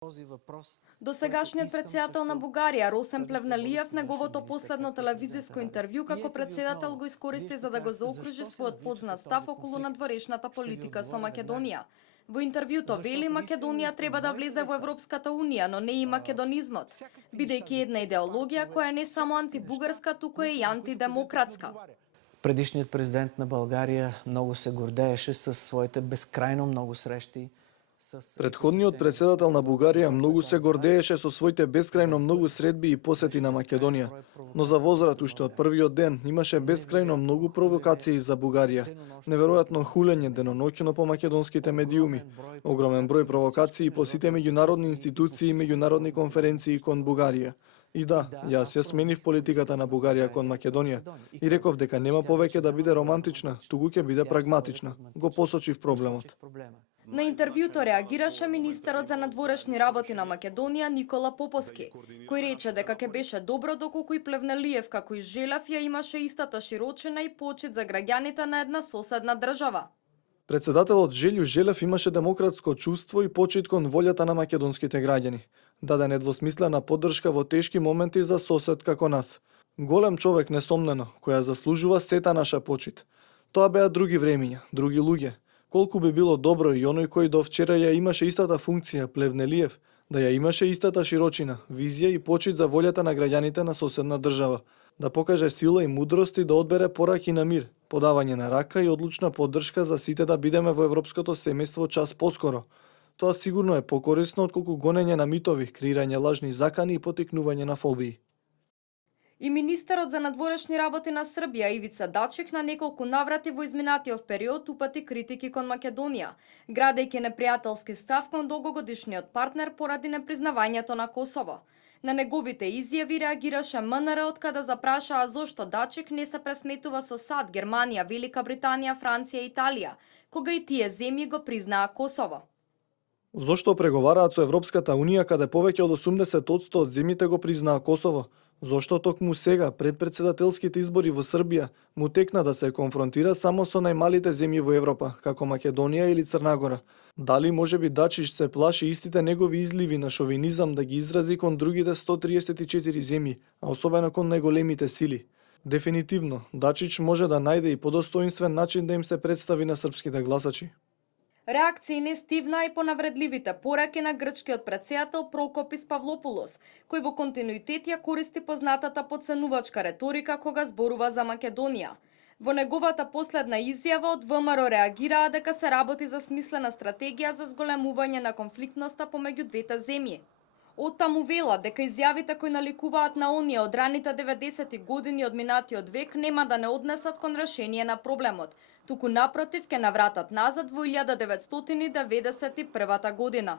Досегашниот председател на Бугарија, Росен Плевнелиев, неговото последно телевизиско интервју како председател го искористи за да го заокружи својот познат став околу надворешната политика со Македонија. Во интервјуто вели Македонија треба да влезе во Европската унија, но не и македонизмот, бидејќи една идеологија која не само антибугарска, туку е и антидемократска. Предишниот президент на Българија многу се гордееше со своите бескрајно многу срещи. Предходниот председател на Бугарија многу се гордееше со своите бескрајно многу средби и посети на Македонија, но за возврат уште од првиот ден имаше бескрајно многу провокации за Бугарија. Неверојатно хулење деноноќно по македонските медиуми, огромен број провокации по сите меѓународни институции и меѓународни конференции кон Бугарија. И да, јас ја сменив политиката на Бугарија кон Македонија и реков дека нема повеќе да биде романтична, туку ќе биде прагматична. Го посочив проблемот. На интервјуто реагираше министерот за надворешни работи на Македонија Никола Поповски, кој рече дека ќе беше добро доколку и Плевнелиев како и Желев ја имаше истата широчина и почит за граѓаните на една соседна држава. Председателот Желју Желев имаше демократско чувство и почит кон волјата на македонските граѓани. Даде недвосмислена поддршка во тешки моменти за сосед како нас. Голем човек несомнено, која заслужува сета наша почит. Тоа беа други времиња, други луѓе. Колку би било добро и оној кој до вчера ја имаше истата функција, Плевнелиев, да ја имаше истата широчина, визија и почит за волјата на граѓаните на соседна држава, да покаже сила и мудрост и да одбере пораки на мир, подавање на рака и одлучна поддршка за сите да бидеме во европското семејство час поскоро. Тоа сигурно е покорисно отколку гонење на митови, креирање лажни закани и потикнување на фобии. И министерот за надворешни работи на Србија Ивица Дачик на неколку наврати во изминатиот период упати критики кон Македонија, градејќи непријателски став кон долгогодишниот партнер поради непризнавањето на Косово. На неговите изјави реагираше МНР од каде запрашаа зошто Дачик не се пресметува со САД, Германија, Велика Британија, Франција и Италија, кога и тие земји го признаа Косово. Зошто преговараат со Европската унија каде повеќе од 80% од земјите го признаа Косово? Зошто токму сега, пред председателските избори во Србија, му текна да се конфронтира само со најмалите земји во Европа, како Македонија или Црна Гора? Дали можеби Дачич се плаши истите негови изливи на шовинизам да ги изрази кон другите 134 земји, а особено кон најголемите сили? Дефинитивно, Дачич може да најде и подостоинствен начин да им се представи на српските гласачи. Реакции не стивна и по навредливите пораки на грчкиот председател Прокопис Павлопулос, кој во континуитет ја користи познатата потценувачка реторика кога зборува за Македонија. Во неговата последна изјава од ВМРО реагираа дека се работи за смислена стратегија за зголемување на конфликтноста помеѓу двете земји. Оттаму вела дека изјавите кои наликуваат на оние од раните 90-ти години од минатиот век нема да не однесат кон решение на проблемот, туку напротив ќе навратат назад во 1991 година.